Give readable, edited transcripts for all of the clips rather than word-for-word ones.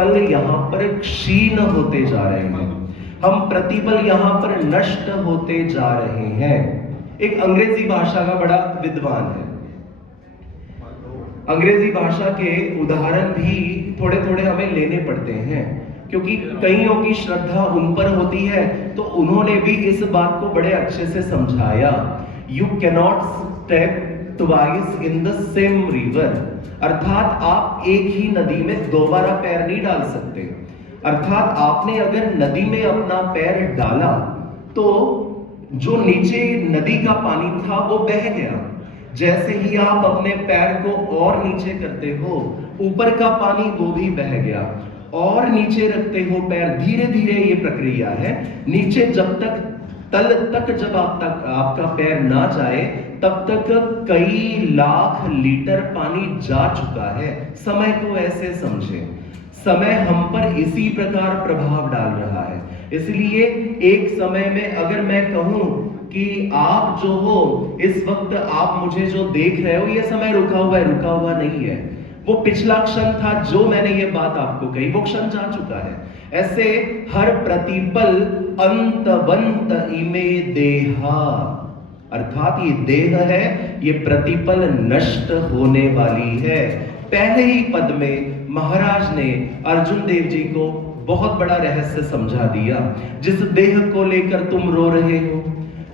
प्रतिपल यहाँ पर क्षीण होते जा रहे हैं, हम प्रतिपल यहाँ पर नष्ट होते जा रहे हैं। एक अंग्रेजी भाषा का बड़ा विद्वान है, अंग्रेजी भाषा के उदाहरण भी थोड़े थोड़े हमें लेने पड़ते हैं, क्योंकि कईयों की श्रद्धा उन पर होती है, तो उन्होंने भी इस बात को बड़े अच्छे से समझाया। You cannot step twice in the same river, अर्थात आप एक ही नदी में दोबारा पैर नहीं डाल सकते। अर्थात आपने अगर नदी में अपना पैर डाला तो जो नीचे नदी का पानी था वो बह गया, जैसे ही आप अपने पैर को और नीचे करते हो ऊपर का पानी वो भी बह गया, और नीचे रखते हो पैर, धीरे धीरे ये प्रक्रिया है। नीचे जब तक तल तक जब आपका पैर ना जाए तब तक कई लाख लीटर पानी जा चुका है। समय को ऐसे समझे, समय हम पर इसी प्रकार प्रभाव डाल रहा है। इसलिए एक समय में अगर मैं कहूं कि आप जो हो इस वक्त आप मुझे जो देख रहे हो, ये समय रुका हुआ है, रुका हुआ नहीं है। वो पिछला क्षण था जो मैंने ये बात आपको कही, वो क्षण जा चुका है। ऐसे हर प्रतिपल अंतवंत इमे देहा, अर्थात ये देह है, ये प्रतिपल नष्ट होने वाली है। पहले ही पद में महाराज ने अर्जुन देव जी को बहुत बड़ा रहस्य समझा दिया। जिस देह को लेकर तुम रो रहे हो,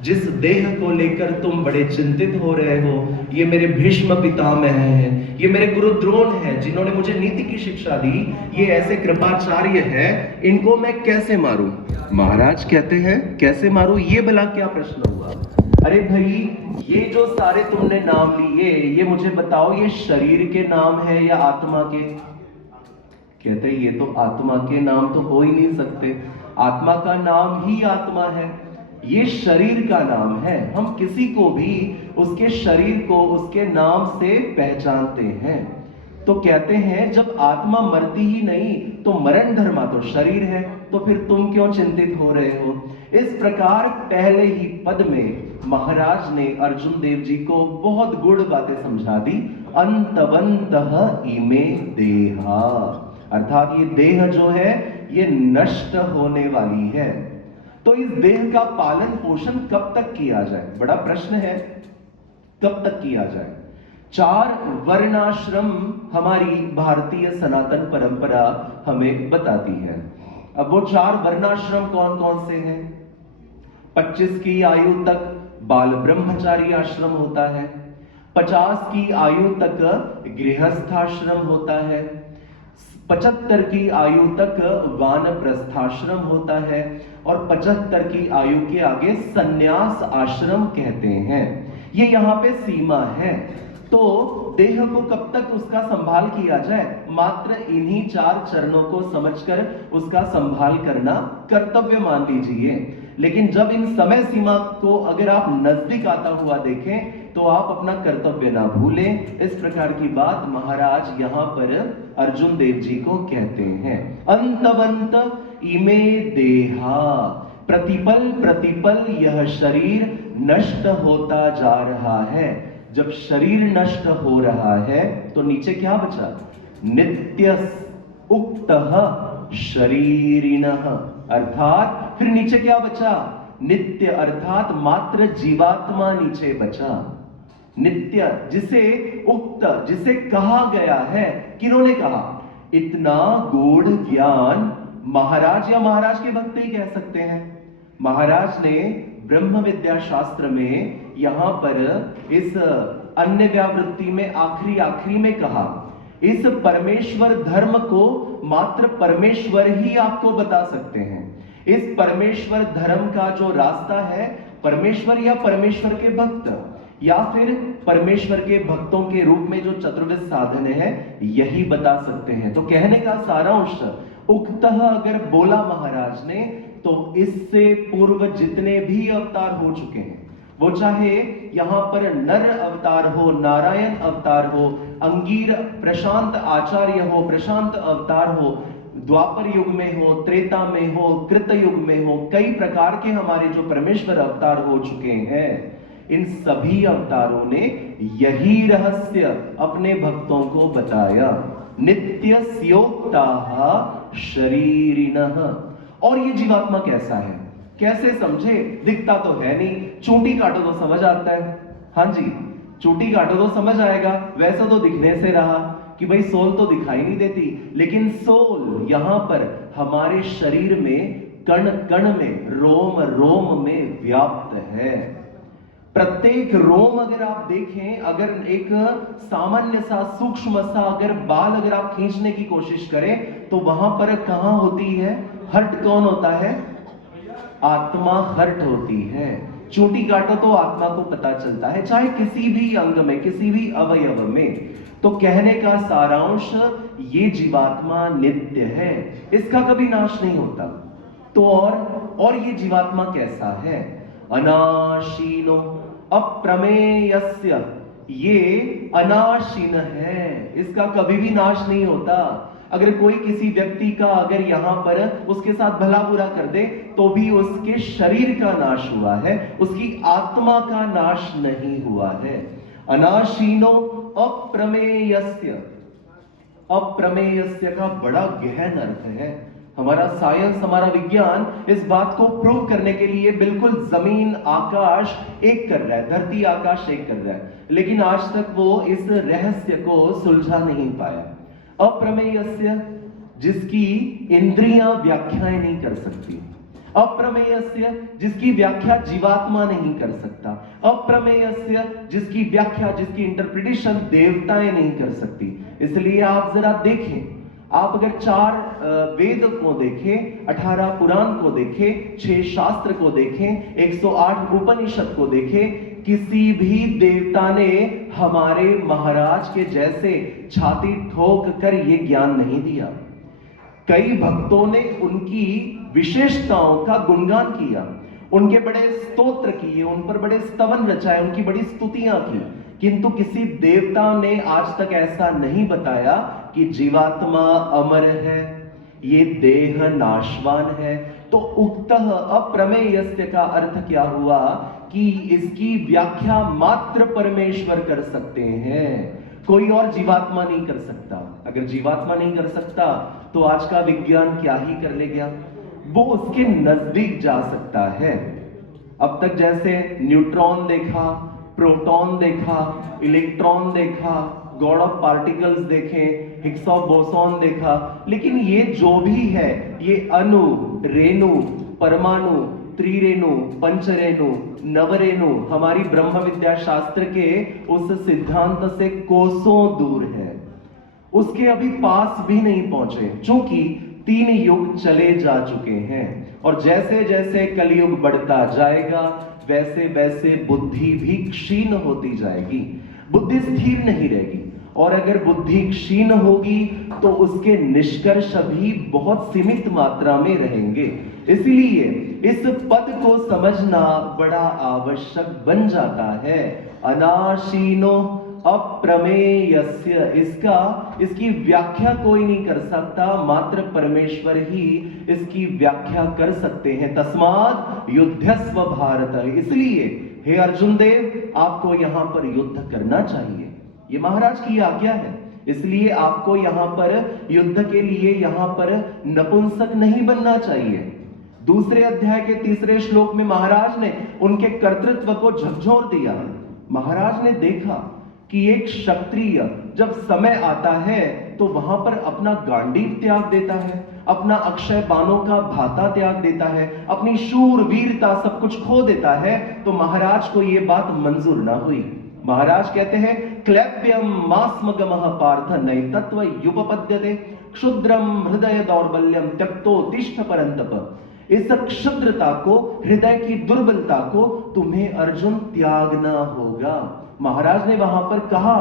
जिस देह को लेकर तुम बड़े चिंतित हो रहे हो, ये मेरे भीष्म पितामह हैं, ये मेरे गुरु द्रोण हैं जिन्होंने मुझे नीति की शिक्षा दी, ये ऐसे कृपाचार्य हैं, इनको मैं कैसे मारूं? महाराज कहते हैं कैसे मारूं? ये भला क्या प्रश्न हुआ? अरे भाई, ये जो सारे तुमने नाम लिए, ये मुझे बताओ, ये शरीर के नाम है या आत्मा के? कहते ये तो आत्मा के नाम तो हो ही नहीं सकते, आत्मा का नाम ही आत्मा है, ये शरीर का नाम है। हम किसी को भी उसके शरीर को उसके नाम से पहचानते हैं। तो कहते हैं जब आत्मा मरती ही नहीं तो मरण धर्मा तो शरीर है, तो फिर तुम क्यों चिंतित हो रहे हो? इस प्रकार पहले ही पद में महाराज ने अर्जुन देव जी को बहुत गूढ़ बातें समझा दी। अंतवंतः इमे देहा, अर्थात ये देह जो है ये नष्ट होने वाली है। तो इस देह का पालन पोषण कब तक किया जाए? बड़ा प्रश्न है, कब तक किया जाए? 4 वर्णाश्रम हमारी भारतीय सनातन परंपरा हमें बताती है। अब वो 4 वर्णाश्रम कौन कौन से हैं? 25 की आयु तक बाल ब्रह्मचारी आश्रम होता है, 50 की आयु तक गृहस्थाश्रम होता है, 75 की आयु तक वानप्रस्थाश्रम होता है, और 75 की आयु के आगे संन्यास आश्रम कहते हैं। ये यहाँ पे सीमा है। तो देह को कब तक उसका संभाल किया जाए? मात्र इन्हीं 4 चरणों को समझकर उसका संभाल करना कर्तव्य मान लीजिए। लेकिन जब इन समय सीमा को अगर आप नजदीक आता हुआ देखें तो आप अपना कर्तव्य ना भूलें। इस प्रकार की बात महाराज यहाँ पर अर्जुन देव जी को कहते हैं। अंतवंत इमे देहा, प्रतिपल प्रतिपल यह शरीर नष्ट होता जा रहा है। जब शरीर नष्ट हो रहा है तो नीचे क्या बचा? नित्य उक्तः शरीरिणः, अर्थात फिर नीचे क्या बचा? नित्य, अर्थात मात्र जीवात्मा नीचे बचा। नित्य जिसे उक्त, जिसे कहा गया है, किन्होंने कहा? इतना गूढ़ ज्ञान महाराज या महाराज के भक्त ही कह सकते हैं। महाराज ने ब्रह्म विद्या शास्त्र में यहां पर इस अन्य व्यावृत्ति में आखिरी में कहा, इस परमेश्वर धर्म को मात्र परमेश्वर ही आपको बता सकते हैं। इस परमेश्वर धर्म का जो रास्ता है, परमेश्वर या परमेश्वर के भक्त या फिर परमेश्वर के भक्तों के रूप में जो चतुर्विध साधन है, यही बता सकते हैं। तो कहने का सारांश, उक्तः अगर बोला महाराज ने तो इससे पूर्व जितने भी अवतार हो चुके हैं, वो चाहे यहां पर नर अवतार हो, नारायण अवतार हो, अंगीर प्रशांत आचार्य हो, प्रशांत अवतार हो, द्वापर युग में हो, त्रेता में हो, कृत युग में हो, कई प्रकार के हमारे जो परमेश्वर अवतार हो चुके हैं, इन सभी अवतारों ने यही रहस्य अपने भक्तों को बताया। नित्यस्योक्ताः शरीरिणः। और ये जीवात्मा कैसा है, कैसे समझे? दिखता तो है नहीं, चूंटी काटो तो समझ आता है। हाँ जी, चूंटी काटो तो समझ आएगा। वैसा तो दिखने से रहा कि भाई सोल तो दिखाई नहीं देती, लेकिन सोल यहां पर हमारे शरीर में कण कण में, रोम रोम में व्याप्त है। प्रत्येक रोम अगर आप देखें, अगर एक सामान्य सा सूक्ष्म सा अगर बाल अगर आप खींचने की कोशिश करें तो वहां पर कहां होती है हर्ट? कौन होता है? आत्मा हर्ट होती है। चोटी काटो तो आत्मा को पता चलता है, चाहे किसी भी अंग में, किसी भी अवयव में। तो कहने का सारांश, ये जीवात्मा नित्य है, इसका कभी नाश नहीं होता। तो और ये जीवात्मा कैसा है? अनाशीनो अप्रमेयस्य, ये अनाशीन है, इसका कभी भी नाश नहीं होता। अगर कोई किसी व्यक्ति का अगर यहां पर उसके साथ भला बुरा कर दे तो भी उसके शरीर का नाश हुआ है, उसकी आत्मा का नाश नहीं हुआ है। अनाशीनो अप्रमेयस्य, अप्रमेयस्य का बड़ा गहन अर्थ है। हमारा साइंस, हमारा विज्ञान इस बात को प्रूव करने के लिए बिल्कुल जमीन आकाश एक कर रहा है, धरती आकाश एक कर रहा है, लेकिन आज तक वो इस रहस्य को सुलझा नहीं पाया। अप्रमेयस्य, जिसकी इंद्रियां व्याख्याएं नहीं कर सकती। अप्रमेयस्य, जिसकी व्याख्या जीवात्मा नहीं कर सकता। अप्रमेयस्य, जिसकी व्याख्या, जिसकी इंटरप्रिटेशन देवताएं नहीं कर सकती। इसलिए आप जरा देखें, आप अगर 4 वेद को देखें, 18 पुराण को देखें, 6 शास्त्र को देखें, 108 उपनिषद को देखें, किसी भी देवता ने हमारे महाराज के जैसे छाती ठोक कर ये ज्ञान नहीं दिया। कई भक्तों ने उनकी विशेषताओं का गुणगान किया, उनके बड़े स्तोत्र किए, उन पर बड़े स्तवन रचाए, उनकी बड़ी स्तुतियां की, किंतु किसी देवता ने आज तक ऐसा नहीं बताया कि जीवात्मा अमर है, ये देह नाशवान है। तो उक्तः अप्रमेयस्य का अर्थ क्या हुआ कि इसकी व्याख्या मात्र परमेश्वर कर सकते हैं, कोई और जीवात्मा नहीं कर सकता। अगर जीवात्मा नहीं कर सकता तो आज का विज्ञान क्या ही कर ले गया, वो उसके नजदीक जा सकता है। अब तक जैसे न्यूट्रॉन देखा, प्रोटॉन देखा, इलेक्ट्रॉन देखा, गॉड ऑफ पार्टिकल्स देखे, हिग्स ऑफ बोसॉन देखा, लेकिन ये जो भी है ये अणु, रेणु, परमाणु, त्रिरेणु, पंचरेणु, नवरेणु हमारी ब्रह्म विद्या शास्त्र के उस सिद्धांत से कोसों दूर है, उसके अभी पास भी नहीं पहुंचे, क्योंकि 3 युग चले जा चुके हैं। और जैसे जैसे कलयुग बढ़ता जाएगा वैसे वैसे बुद्धि भी क्षीण होती जाएगी, बुद्धि स्थिर नहीं रहेगी, और अगर बुद्धि क्षीण होगी तो उसके निष्कर्ष भी बहुत सीमित मात्रा में रहेंगे। इसलिए इस पद को समझना बड़ा आवश्यक बन जाता है। अनाशीनो अप्रमेयस्य, इसकी व्याख्या कोई नहीं कर सकता, मात्र परमेश्वर ही इसकी व्याख्या कर सकते हैं। तस्मात् युद्धस्व भारत, इसलिए हे अर्जुन देव आपको यहां पर युद्ध करना चाहिए, ये महाराज की आज्ञा है। इसलिए आपको यहां पर युद्ध के लिए यहां पर नपुंसक नहीं बनना चाहिए। दूसरे अध्याय के 3 श्लोक में महाराज ने उनके कर्तृत्व को झकझोर दिया। महाराज ने देखा कि एक क्षत्रिय जब समय आता है तो वहां पर अपना गांडीव त्याग देता है, अपना अक्षय बाणों का भाता त्याग देता है, अपनी शूर वीरता सब कुछ खो देता है। तो महाराज को यह बात मंजूर ना हुई। महाराज कहते हैं क्लैप्यम मास्मगमः पार्थ नैतत्व युपपद्यते क्षुद्रम हृदय दौर्बल्यम त्यक्तो तिष्ठ परंतप। इस क्षुद्रता को, हृदय की दुर्बलता को तुम्हें अर्जुन त्यागना होगा। महाराज ने वहां पर कहा,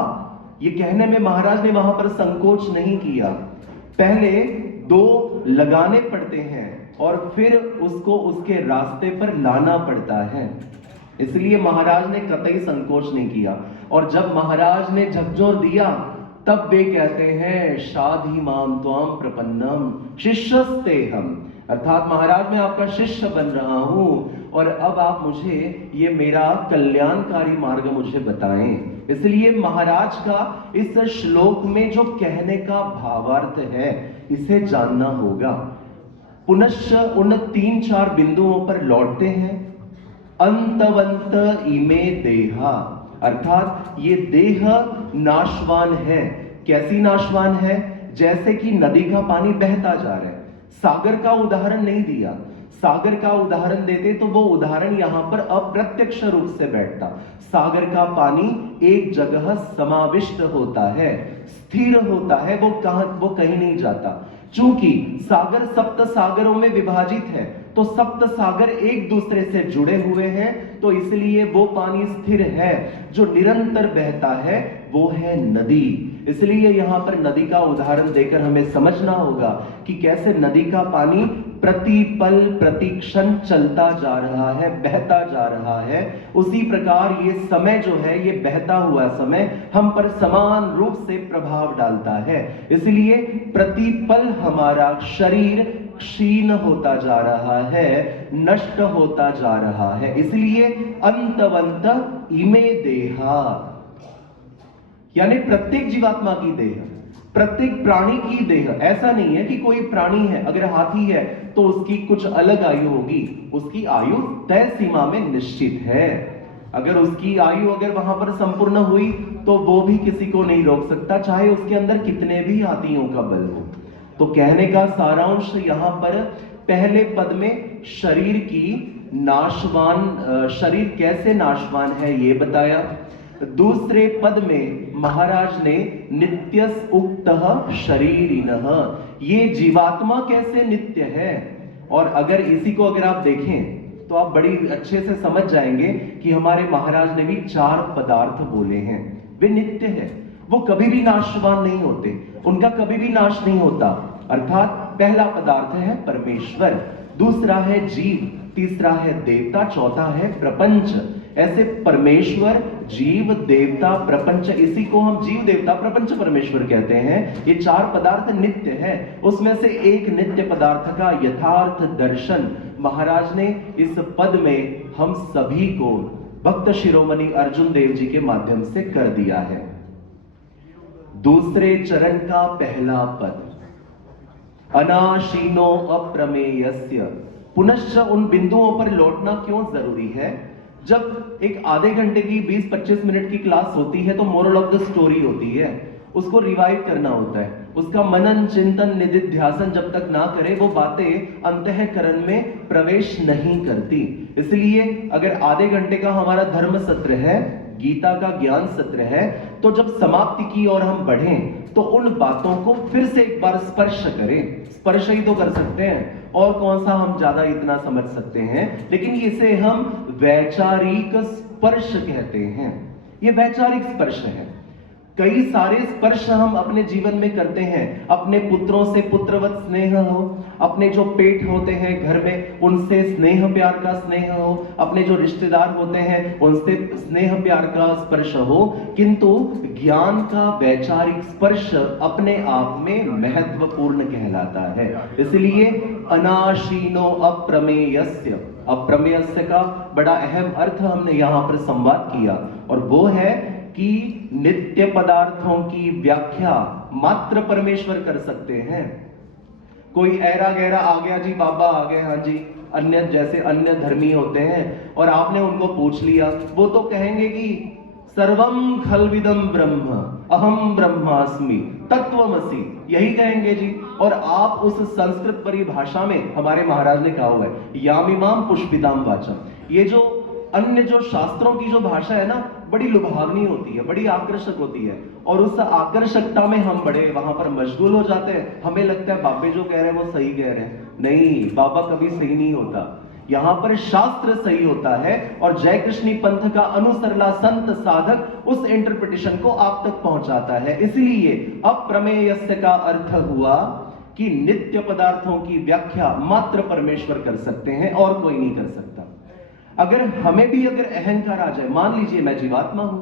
ये कहने में महाराज ने वहां पर संकोच नहीं किया। पहले 2 लगाने पड़ते हैं और फिर उसको उसके रास्ते पर लाना पड़ता है, इसलिए महाराज ने कतई संकोच नहीं किया। और जब महाराज ने झकझोर दिया तब वे कहते हैं शाधि माम त्वाम प्रपन्नम शिष्यस्ते हम, अर्थात महाराज मैं आपका शिष्य बन रहा हूं, और अब आप मुझे ये मेरा कल्याणकारी मार्ग मुझे बताएं। इसलिए महाराज का इस श्लोक में जो कहने का भावार्थ है इसे जानना होगा। पुनश्च उन 3-4 बिंदुओं पर लौटते हैं। अंतवंत इमे देहा, अर्थात ये देह नाशवान है। कैसी नाशवान है? जैसे कि नदी का पानी बहता जा रहा है। सागर का उदाहरण नहीं दिया, सागर का उदाहरण देते तो वो उदाहरण यहां पर अप्रत्यक्ष रूप से बैठता। सागर का पानी एक जगह समाविष्ट होता है, स्थिर होता है, वो कहीं नहीं जाता। चूंकि सागर सप्त सागरों में विभाजित है तो सप्त सागर एक दूसरे से जुड़े हुए हैं, तो इसलिए वो पानी स्थिर है। जो निरंतर बहता है वो है नदी। इसलिए यहां पर नदी का उदाहरण देकर हमें समझना होगा कि कैसे नदी का पानी प्रतिपल प्रतिक्षण चलता जा रहा है, बहता जा रहा है। उसी प्रकार ये समय जो है, ये बहता हुआ समय हम पर समान रूप से प्रभाव डालता है। इसलिए प्रतिपल हमारा शरीर क्षीण होता जा रहा है, नष्ट होता जा रहा है। इसलिए अंतवंत इमे देहा, यानी प्रत्येक जीवात्मा की देह, प्रत्येक प्राणी की देह। ऐसा नहीं है कि कोई प्राणी है, अगर हाथी है तो उसकी कुछ अलग आयु होगी, उसकी आयु तय सीमा में निश्चित है। अगर उसकी आयु अगर वहां पर संपूर्ण हुई तो वो भी किसी को नहीं रोक सकता, चाहे उसके अंदर कितने भी हाथियों का बल हो। तो कहने का सारांश यहां पर पहले पद में शरीर की नाशवान, शरीर कैसे नाशवान है ये बताया। दूसरे पद में महाराज ने नित्यस उक्तः शरीरिनः, ये जीवात्मा कैसे नित्य है। और अगर इसी को अगर आप देखें तो आप बड़ी अच्छे से समझ जाएंगे कि हमारे महाराज ने भी 4 पदार्थ बोले हैं, वे नित्य है, वो कभी भी नाशवान नहीं होते, उनका कभी भी नाश नहीं होता। अर्थात पहला पदार्थ है परमेश्वर, दूसरा है जीव, तीसरा है देवता, चौथा है प्रपंच। ऐसे परमेश्वर, जीव, देवता, प्रपंच, इसी को हम जीव, देवता, प्रपंच, परमेश्वर कहते हैं। ये 4 पदार्थ नित्य है। उसमें से एक नित्य पदार्थ का यथार्थ दर्शन महाराज ने इस पद में हम सभी को भक्त शिरोमणि अर्जुन देव जी के माध्यम से कर दिया है। दूसरे चरण का पहला पद, अनाशीनो अप्रमेयस्य। पुनश्च उन बिंदुओं पर लौटना क्यों जरूरी है? जब एक आधे घंटे की 20-25 मिनट की क्लास होती है तो मोरल ऑफ द स्टोरी होती है, उसको रिवाइव करना होता है। उसका मनन चिंतन निधिध्यासन जब तक ना करे वो बातें अंतःकरण में प्रवेश नहीं करती। इसलिए अगर आधे घंटे का हमारा धर्म सत्र है, गीता का ज्ञान सत्र है, तो जब समाप्ति की ओर हम बढ़ें तो उन बातों को फिर से एक बार स्पर्श करें। स्पर्श ही तो कर सकते हैं, और कौन सा हम ज्यादा इतना समझ सकते हैं। लेकिन इसे हम वैचारिक स्पर्श कहते हैं। ये वैचारिक स्पर्श है। कई सारे स्पर्श हम अपने जीवन में करते हैं। अपने पुत्रों से पुत्रवत स्नेह हो, अपने जो पेट होते हैं घर में उनसे स्नेह प्यार का स्नेह हो, अपने जो रिश्तेदार होते हैं उनसे स्नेह प्यार का स्पर्श हो, किंतु ज्ञान का वैचारिक स्पर्श अपने आप में महत्वपूर्ण कहलाता है। इसलिए अनाशीनो अप्रमेयस्य, अप्रमेयस्य का बड़ा अहम अर्थ हमने यहां पर संवाद किया, और वो है कि नित्य पदार्थों की व्याख्या मात्र परमेश्वर कर सकते हैं। कोई ऐरा गहरा आ गया जी, बाबा आ गए, हाँ जी, अन्य जैसे अन्य धर्मी होते हैं, और आपने उनको पूछ लिया, वो तो कहेंगे कि सर्वम खलविदम ब्रह्म अहम ब्रह्मास्मि तत्वमसि, यही कहेंगे जी। और आप उस संस्कृत परिभाषा में हमारे महाराज ने कहा हुआ है यामिमाम पुष्पिताम वाचम। ये जो अन्य जो शास्त्रों की जो भाषा है ना, बड़ी लुभावनी होती है, बड़ी आकर्षक होती है, और उस आकर्षकता में हम बड़े वहां पर मशगूल हो जाते हैं। हमें लगता है बाबे जो कह रहे हैं वो सही कह रहे हैं। नहीं, बाबा कभी सही नहीं होता, यहां पर शास्त्र सही होता है, और जय कृष्णी पंथ का अनुसरला संत साधक उस इंटरप्रिटेशन को आप तक पहुंचाता है। इसलिए अप्रमेयस्य का अर्थ हुआ कि नित्य पदार्थों की व्याख्या मात्र परमेश्वर कर सकते हैं और कोई नहीं कर सकता। अगर हमें भी अगर अहंकार आ जाए, मान लीजिए मैं जीवात्मा हूं,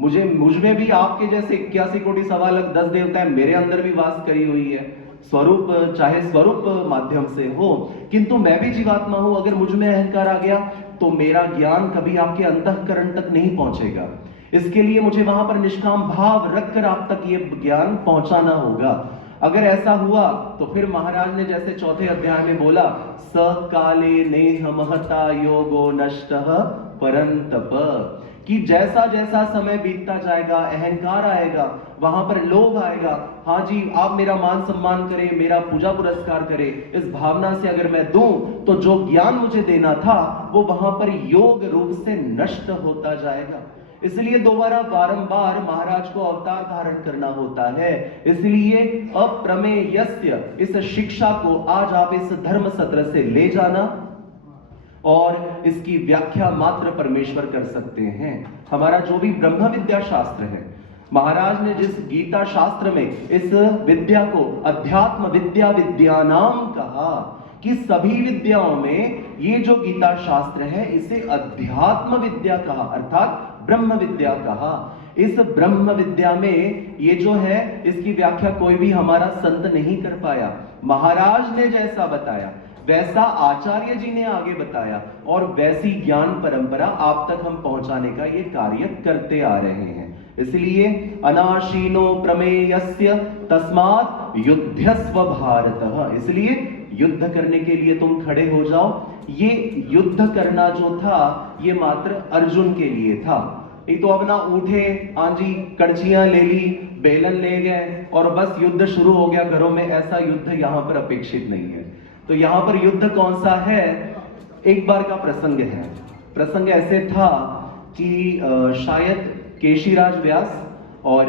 मुझ में भी आपके जैसे 81 कोटि 1.25 लाख 10 देवताएं मेरे अंदर भी वास करी हुई है, स्वरूप, चाहे स्वरूप माध्यम से हो, किंतु मैं भी जीवात्मा हूं। अगर मुझ में अहंकार आ गया तो मेरा ज्ञान कभी आपके अंतःकरण तक नहीं पहुंचेगा। इसके लिए मुझे वहां पर निष्काम भाव रखकर आप तक ये ज्ञान पहुंचाना होगा। अगर ऐसा हुआ तो फिर महाराज ने जैसे चौथे अध्याय में बोला, सकाले नेह महता योगो नष्टः परंतप, कि जैसा जैसा समय बीतता जाएगा अहंकार आएगा, वहां पर लोभ आएगा, हाँ जी आप मेरा मान सम्मान करें, मेरा पूजा पुरस्कार करें, इस भावना से अगर मैं दूं तो जो ज्ञान मुझे देना था वो वहां पर योग रूप से नष्ट होता जाएगा। इसलिए दोबारा बारंबार महाराज को अवतार धारण करना होता है। इसलिए अप्रमेयस्य इस शिक्षा को आज आप इस धर्म सत्र से ले जाना और इसकी व्याख्या मात्र परमेश्वर कर सकते हैं। हमारा जो भी ब्रह्म विद्या शास्त्र है, महाराज ने जिस गीता शास्त्र में इस विद्या को अध्यात्म विद्या विद्यानाम कहा, कि सभी विद्याओं में ये जो गीता शास्त्र है इसे अध्यात्म विद्या कहा, अर्थात ब्रह्म विद्या कहा। इस ब्रह्म विद्या में ये जो है इसकी व्याख्या कोई भी हमारा संत नहीं कर पाया। महाराज ने जैसा बताया वैसा आचार्य जी ने आगे बताया और वैसी ज्ञान परंपरा आप तक हम पहुंचाने का ये कार्य करते आ रहे हैं। इसलिए अनाशीनो प्रमेयस्य तस्मात् युद्धस्व भारतः, इसलिए युद्ध करने के लिए तुम खड़े हो जाओ। ये युद्ध करना जो था ये मात्र अर्जुन के लिए था। नहीं तो अब ना उठे, हाँ जी कड़छियां ले ली, बेलन ले गए और बस युद्ध शुरू हो गया घरों में, ऐसा युद्ध यहाँ पर अपेक्षित नहीं है। तो यहां पर युद्ध कौन सा है, एक बार का प्रसंग है। प्रसंग ऐसे था कि शायद केशीराज व्यास और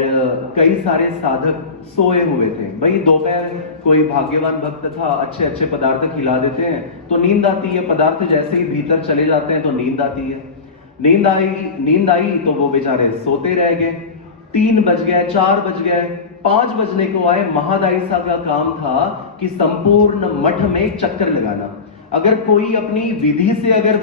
कई सारे साधक सोए हुए थे। भाई दोपहर कोई भाग्यवान भक्त था, अच्छे अच्छे पदार्थ खिला देते हैं तो नींद आती है, पदार्थ जैसे ही भीतर चले जाते हैं तो नींद आती है। नींद आई तो वो बेचारे सोते रह गए। 3 बज गए, 4 बज गए, 5 बजने को आए। महादायिसा का काम था कि संपूर्ण मठ में चक्कर लगाना। अगर कोई अपनी विधि से अगर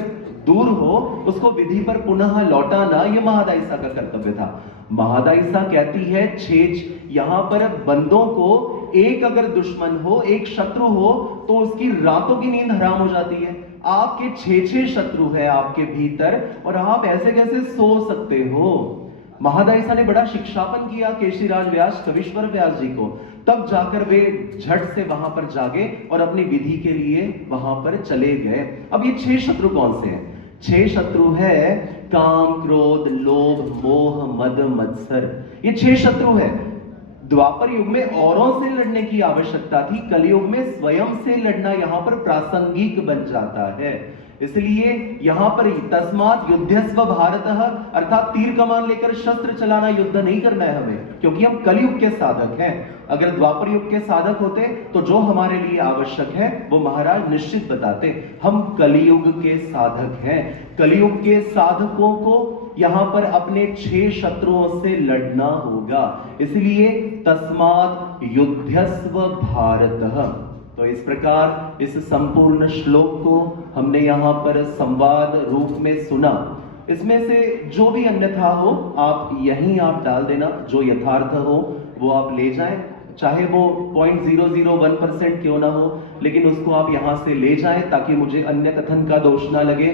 दूर हो उसको विधि पर पुनः लौटाना, यह महादायिसा का कर्तव्य था। महादायिसा कहती है 6 यहां पर बंदों को एक अगर दुश्मन हो, एक शत्रु हो तो उसकी रातों की नींद हराम हो जाती है। आपके 6 शत्रु है आपके भीतर और आप ऐसे कैसे सो सकते हो। महादायिसा ने बड़ा शिक्षापन किया केशीराज व्यास कविश्वर व्यास जी को, तब जाकर वे झट से वहां पर जागे और अपनी विधि के लिए वहां पर चले गए। अब ये 6 शत्रु कौन से हैं? 6 शत्रु है काम, क्रोध, लोभ, मोह, मद, मत्सर। ये 6 शत्रु है। द्वापर युग में औरों से लड़ने की आवश्यकता थी, कलयुग में स्वयं से लड़ना यहां पर प्रासंगिक बन जाता है। इसलिए यहां पर तस्मात् युद्धस्व भारतः, अर्थात तीर कमान लेकर शस्त्र चलाना युद्ध नहीं करना है हमें, क्योंकि हम कलयुग के साधक हैं। अगर द्वापर युग के साधक होते तो जो हमारे लिए आवश्यक है वो महाराज निश्चित बताते। हम कलयुग के साधक हैं। कलयुग के साधकों को यहां पर अपने 6 शत्रुओं से लड़ना होगा। इसलिए तस्मात् युद्धस्व भारतः। तो इस प्रकार इस संपूर्ण श्लोक को हमने यहां पर संवाद रूप में सुना। इसमें से जो भी अन्यथा हो आप यहीं आप डाल देना, जो यथार्थ हो वो आप ले जाएं, चाहे वो 0.001% क्यों ना हो, लेकिन उसको आप यहां से ले जाएं ताकि मुझे अन्य कथन का दोष ना लगे।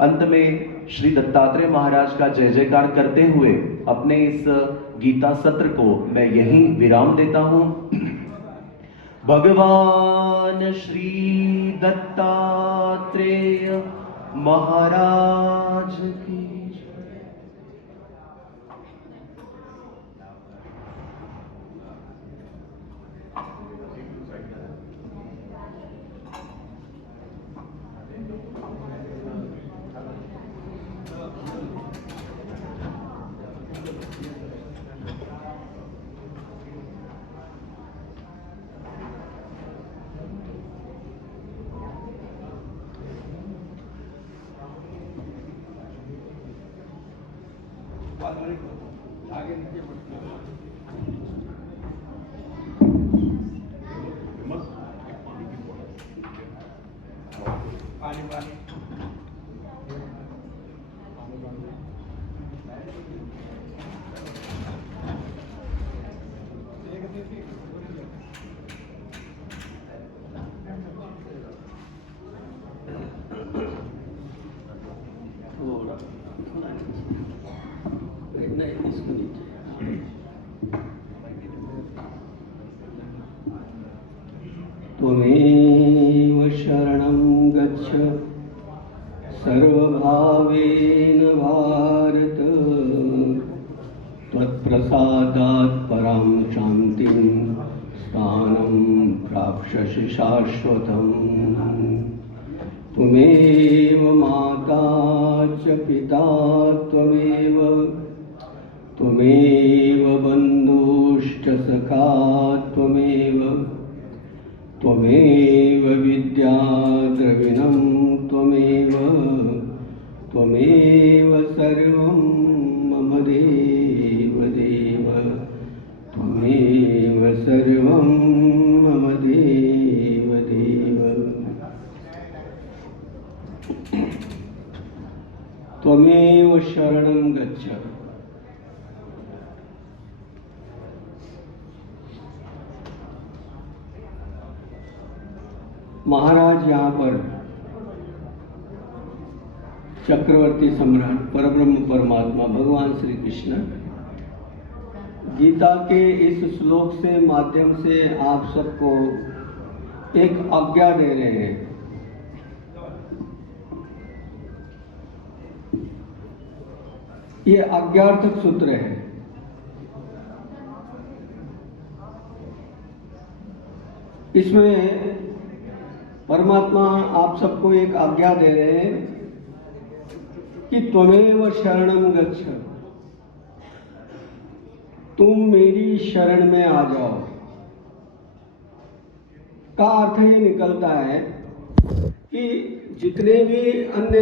अंत में श्री दत्तात्रेय महाराज का जय जयकार करते हुए अपने इस गीता सत्र को मैं यहीं विराम देता हूं। भगवान श्री दत्तात्रेय महाराज की आगे नीचे पानी त्वमेव शरणं गच्छ सर्वभावेन भारत। त्वत्प्रसादात् परां शान्तिं स्थानं प्राप्स्यसि शाश्वतम्। त्वमेव माता च पिता त्वमेव, त्वमेव बन्धुश्च सखा त्वमेव, त्वमेव विद्या द्रविणं त्वमेव, त्वमेव सर्वं मम देव देव, त्वमेव सर्वं मम देव देव। त्वमेव शरणं गच्छ। महाराज यहाँ पर चक्रवर्ती सम्राट परब्रह्म परमात्मा भगवान श्री कृष्ण गीता के इस श्लोक से माध्यम से आप सबको एक आज्ञा दे रहे हैं। ये आज्ञार्थक सूत्र है। इसमें परमात्मा आप सबको एक आज्ञा दे रहे हैं कि त्वमेव शरणं गच्छ, तुम मेरी शरण में आ जाओ। का अर्थ ये निकलता है कि जितने भी अन्य